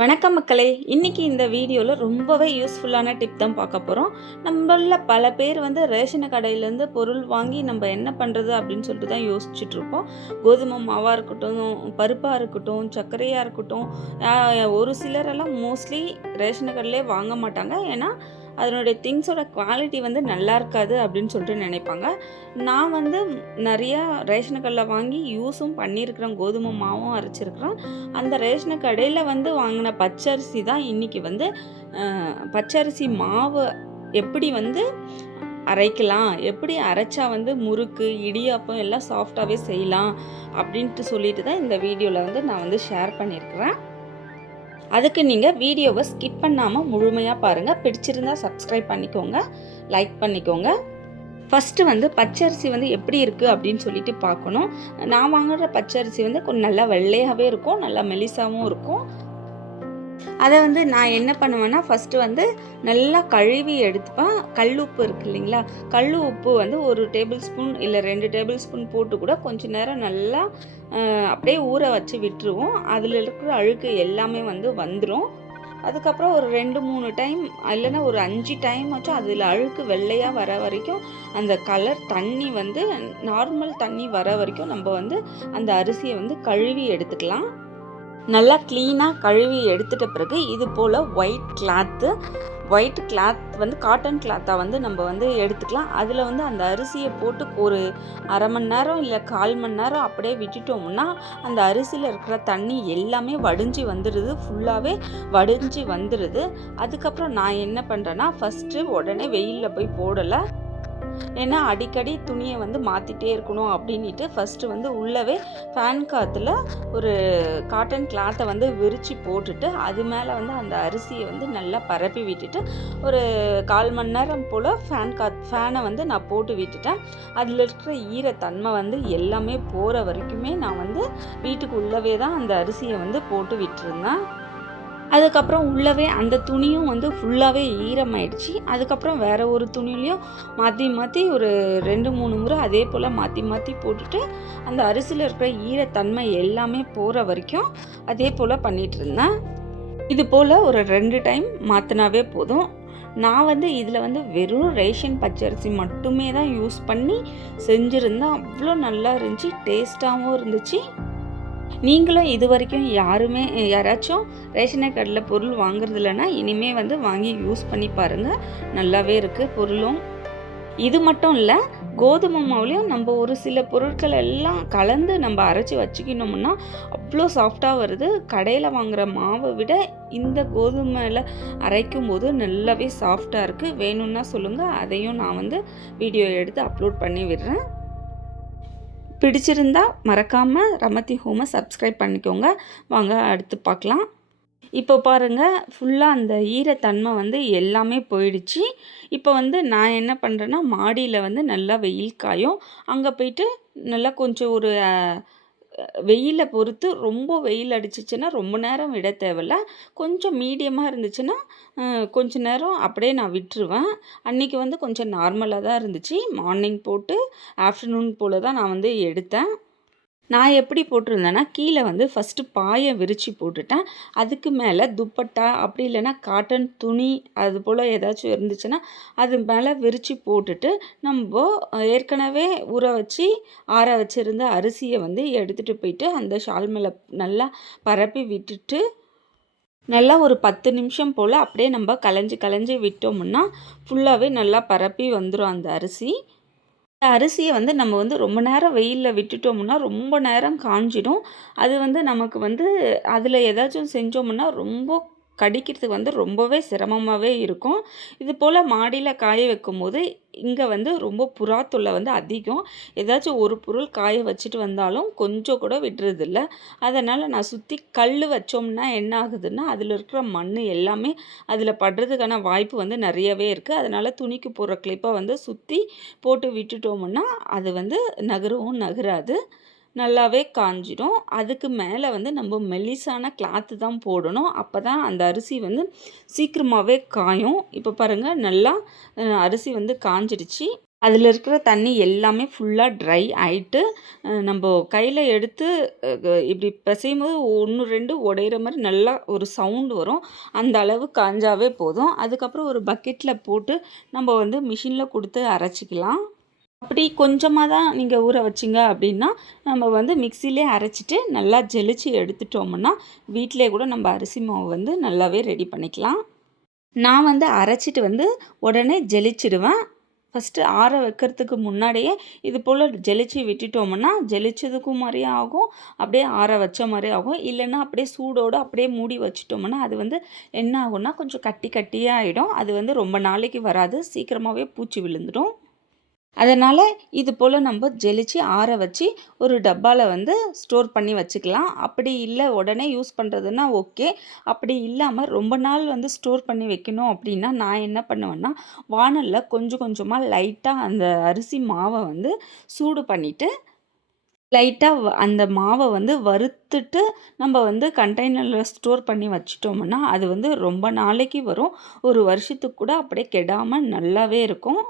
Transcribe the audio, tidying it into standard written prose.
வணக்கம் மக்களே. இன்றைக்கி இந்த வீடியோவில் ரொம்பவே யூஸ்ஃபுல்லான டிப் தான் பார்க்க போகிறோம். நம்மள பல பேர் ரேஷன் கடையிலேருந்து பொருள் வாங்கி நம்ம என்ன பண்ணுறது அப்படின்னு சொல்லிட்டு தான் யோசிச்சுட்ருப்போம். கோதுமை மாவாக இருக்கட்டும், பருப்பாக இருக்கட்டும், சர்க்கரையாக இருக்கட்டும், ஒரு சிலரெல்லாம் மோஸ்ட்லி ரேஷன் கடையிலே வாங்க மாட்டாங்க. ஏன்னா அதனுடைய திங்ஸோட குவாலிட்டி நல்லா இருக்காது அப்படின்னு சொல்லிட்டு நினைப்பாங்க. நான் நிறையா ரேஷன் கடையில் வாங்கி யூஸும் பண்ணியிருக்கிறேன். கோதுமை மாவும் அரைச்சிருக்கிறேன். அந்த ரேஷன் கடையில் வாங்கின பச்சரிசி தான் இன்றைக்கி பச்சரிசி மாவு எப்படி அரைக்கலாம், எப்படி அரைச்சா முறுக்கு, இடியாப்பம் எல்லாம் சாஃப்டாகவே செய்யலாம் அப்படின்ட்டு சொல்லிட்டு தான் இந்த வீடியோவில் நான் ஷேர் பண்ணியிருக்கிறேன். அதுக்கு நீங்கள் வீடியோவை ஸ்கிப் பண்ணாமல் முழுமையாக பாருங்கள். பிடிச்சிருந்தா சப்ஸ்கிரைப் பண்ணிக்கோங்க, லைக் பண்ணிக்கோங்க. ஃபஸ்ட்டு பச்சரிசி எப்படி இருக்குது அப்படின்னு சொல்லிட்டு பார்க்கணும். நான் வாங்குகிற பச்சரிசி கொஞ்சம் நல்லா வெள்ளையாகவே இருக்கும், நல்லா மெலிசாகவும் இருக்கும். அதை நான் என்ன பண்ணுவேன்னா, ஃபஸ்ட்டு நல்லா கழுவி எடுத்துப்பேன். கல் உப்பு இருக்குது இல்லைங்களா, கல் உப்பு ஒரு டேபிள் ஸ்பூன் இல்லை 2 டேபிள் ஸ்பூன் போட்டு கூட கொஞ்சம் நேரம் நல்லா அப்படியே ஊற வச்சு விட்டுருவோம். அதில் இருக்கிற அழுக்கு எல்லாமே வந்துடும். அதுக்கப்புறம் ஒரு 2-3 டைம் இல்லைன்னா ஒரு 5 டைம் ஆச்சும் அதில் அழுக்கு வெள்ளையாக வர வரைக்கும், அந்த கலர் தண்ணி நார்மல் தண்ணி வர வரைக்கும் நம்ம அந்த அரிசியை கழுவி எடுத்துக்கலாம். நல்லா க்ளீனாக கழுவி எடுத்துட்ட பிறகு இது போல் ஒயிட் கிளாத் காட்டன் கிளாத்தாக நம்ம எடுத்துக்கலாம். அதில் அந்த அரிசியை போட்டு ஒரு அரை மணி நேரம் இல்லை 1/4 மணி நேரம் அப்படியே விட்டுட்டோம்னா அந்த அரிசியில் இருக்கிற தண்ணி எல்லாமே வடிஞ்சு வந்துடுது, ஃபுல்லாகவே வடிஞ்சு வந்துடுது. அதுக்கப்புறம் நான் என்ன பண்ணுறேன்னா, ஃபஸ்ட்டு உடனே வெயிலில் போய் போடலை. ஏன்னா அடிக்கடி துணியை மாற்றிட்டே இருக்கணும் அப்படின்ட்டு ஃபஸ்ட்டு உள்ளவே ஃபேன் காற்றுல ஒரு காட்டன் கிளாத்தை விரித்து போட்டுட்டு அது மேலே அந்த அரிசியை நல்லா பரப்பி விட்டுட்டு ஒரு 1/4 மணி நேரம் போல் ஃபேனை நான் போட்டு விட்டுட்டேன். அதில் இருக்கிற ஈரத்தன்மை எல்லாமே போகிற வரைக்குமே நான் வீட்டுக்கு உள்ளவே தான் அந்த அரிசியை போட்டு விட்டுருந்தேன். அதுக்கப்புறம் உள்ளவே அந்த துணியும் ஃபுல்லாகவே ஈரமாயிடுச்சு. அதுக்கப்புறம் வேறு ஒரு துணிலையும் மாற்றி ஒரு 2-3 முறை அதே போல் மாற்றி போட்டுட்டு அந்த அரிசியில் இருக்கிற ஈரத்தன்மை எல்லாமே போகிற வரைக்கும் அதே போல் பண்ணிகிட்டு இருந்தேன். இது போல் ஒரு 2 டைம் மாற்றினாவே போதும். நான் இதில் வெறும் ரேஷன் பச்சரிசி மட்டுமே தான் யூஸ் பண்ணி செஞ்சுருந்தேன். அவ்வளோ நல்லா இருந்துச்சு, டேஸ்ட்டாகவும் இருந்துச்சு. நீங்களும் இது வரைக்கும் யாராச்சும் ரேஷன் கடையில் பொருள் வாங்குறது இல்லைன்னா இனிமேல் வாங்கி யூஸ் பண்ணி பாருங்கள். நல்லாவே இருக்குது பொருளும். இது மட்டும் இல்லை, கோதுமை மாவுலேயும் நம்ம ஒரு சில பொருட்கள் எல்லாம் கலந்து நம்ம அரைச்சி வச்சுக்கணும்னா அவ்வளோ சாஃப்டாக வருது. கடையில் வாங்குகிற மாவை விட இந்த கோதுமையில் அரைக்கும் போது நல்லாவே சாஃப்டாக இருக்குது. வேணும்னா சொல்லுங்கள், அதையும் நான் வீடியோ எடுத்து அப்லோட் பண்ணி விடுறேன். பிடிச்சிருந்தா மறக்காமல் ரமதி ஹோமை சப்ஸ்கிரைப் பண்ணிக்கோங்க. வாங்க அடுத்து பார்க்கலாம். இப்போ பாருங்கள், ஃபுல்லாக அந்த ஈரத்தன்மை எல்லாமே போயிடுச்சு. இப்போ நான் என்ன பண்ணுறேன்னா, மாடியில் நல்லா வெயில் காயும். அங்கே போயிட்டு நல்லா கொஞ்சம் ஒரு வெயிலை பொறுத்து ரொம்ப வெயில் அடிச்சிச்சுன்னா ரொம்ப நேரம் விட தேவையில்ல. கொஞ்சம் மீடியமாக இருந்துச்சுன்னா கொஞ்சம் நேரம் அப்படியே நான் விட்டுருவேன். அன்றைக்கி கொஞ்சம் நார்மலாக தான் இருந்துச்சு. மார்னிங் போட்டு ஆஃப்டர்நூன் போல் தான் நான் எடுத்தேன். நான் எப்படி போட்டிருந்தேன்னா, கீழே ஃபஸ்ட்டு பாயை விரித்து போட்டுட்டேன். அதுக்கு மேலே துப்பட்டா அப்படி இல்லைன்னா காட்டன் துணி அது போல் ஏதாச்சும் இருந்துச்சுன்னா அது மேலே விரித்து போட்டுட்டு நம்ம ஏற்கனவே ஊற வச்சு ஆற வச்சுருந்த அரிசியை எடுத்துகிட்டு போயிட்டு அந்த ஷால் மேலே நல்லா பரப்பி விட்டுட்டு நல்லா ஒரு 10 நிமிஷம் போல் அப்படியே நம்ம களைஞ்சி விட்டோம்னா ஃபுல்லாகவே நல்லா பரப்பி வந்துடும் அந்த அரிசி. இந்த அரிசியை நம்ம ரொம்ப நேரம் வெயிலில் விட்டுட்டோம்னா ரொம்ப நேரம் காஞ்சிடும். அது நமக்கு அதில் ஏதாச்சும் செஞ்சோம்னா ரொம்ப கடிக்கிறதுக்கு ரொம்பவே சிரமமாகவே இருக்கும். இது போல் மாடியில் காய வைக்கும்போது இங்கே ரொம்ப புறா தொல்லை அதிகம். ஏதாச்சும் ஒரு பொருள் காய வச்சுட்டு வந்தாலும் கொஞ்சம் கூட விடுறதில்ல. அதனால் நான் சுற்றி கல் வச்சோம்னா என்ன ஆகுதுன்னா, அதில் இருக்கிற மண் எல்லாமே அதில் படுறதுக்கான வாய்ப்பு நிறையவே இருக்குது. அதனால் துணிக்கு போடுற கிளிப்பை சுற்றி போட்டு விட்டுட்டோம்னா அது நகரவும் நகராது, நல்லாவே காஞ்சிடும். அதுக்கு மேலே நம்ம மெல்லிசான கிளாத்து தான் போடணும். அப்போ தான் அந்த அரிசி சீக்கிரமாகவே காயும். இப்போ பாருங்கள், நல்லா அரிசி காஞ்சிடுச்சு. அதில இருக்கிற தண்ணி எல்லாமே ஃபுல்லா ட்ரை ஆயிட்டு, நம்ப கையில எடுத்து இப்டி பெசையும்போது 1, 2 உடையிற மாரி நல்லா ஒரு சவுண்ட் வரும். அந்த அளவு காய்ஞ்சாவே போதும். அதுக்கப்புறம் ஒரு பக்கெட்ல போட்டு நம்ம வந்து மிஷின்ல குடுத்து அரைச்சுக்கலாம். அப்படி கொஞ்சமா தான் நீங்க ஊற வச்சீங்க அப்படின்னா, நம்ம வந்து மிக்ஸியிலே அரைச்சுட்டு நல்லா ஜெலிச்சு எடுத்துட்டோம்னா, வீட்டிலேயே கூட நம்ம அரிசி மாவு வந்து நல்லாவே ரெடி பண்ணிக்கலாம். நான் வந்து அரைச்சிட்டு வந்து உடனே ஜெலிச்சிடுவேன். ஃபஸ்ட்டு ஆற வைக்கிறதுக்கு முன்னாடியே இது போல் ஜெலிச்சு விட்டுட்டோம்னா, ஜெலிச்சதுக்கும் மாரியும் ஆகும், அப்படியே ஆற வச்ச மாரியும் ஆகும். இல்லைன்னா அப்படியே சூடோட அப்படியே மூடி வச்சுட்டோம்னா, அது வந்து என்ன ஆகும்னா, கொஞ்சம் கட்டி கட்டியா ஆயிடும். அது வந்து ரொம்ப நாளைக்கு வராது. சீக்கிரமாவே பூச்சி விழுந்துடும். அதனால் இது போல் நம்ம ஜெலிச்சு ஆற வச்சு ஒரு டப்பாவில் வந்து ஸ்டோர் பண்ணி வச்சுக்கலாம். அப்படி இல்லை உடனே யூஸ் பண்ணுறதுன்னா ஓகே. அப்படி இல்லாமல் ரொம்ப நாள் வந்து ஸ்டோர் பண்ணி வைக்கணும் அப்படின்னா நான் என்ன பண்ணுவேன்னா, வாணலில் கொஞ்சம் கொஞ்சமாக லைட்டாக அந்த அரிசி மாவை வந்து சூடு பண்ணிவிட்டு லைட்டாக அந்த மாவை வந்து வறுத்துட்டு நம்ம வந்து கண்டெய்னரில் ஸ்டோர் பண்ணி வச்சுட்டோம்னா அது வந்து ரொம்ப நாளைக்கு வரும். ஒரு வருஷத்துக்கு கூட அப்படியே கெடாமல் நல்லாவே இருக்கும்.